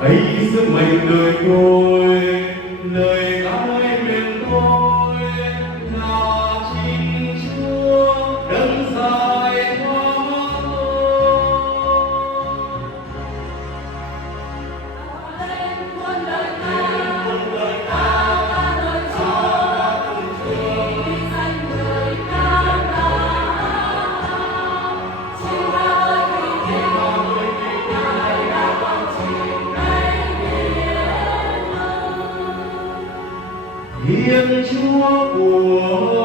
ấy sức mạnh đời tôi, lời cõi nguyện tôi là chính Chúa đấng giải thoát tôi. Lên muôn lời ca ngợi Chúa, vì danh người ca ngợi. Chúa ơi vì thiên Ngài đã quang trình nay hiển Thiên Chúa của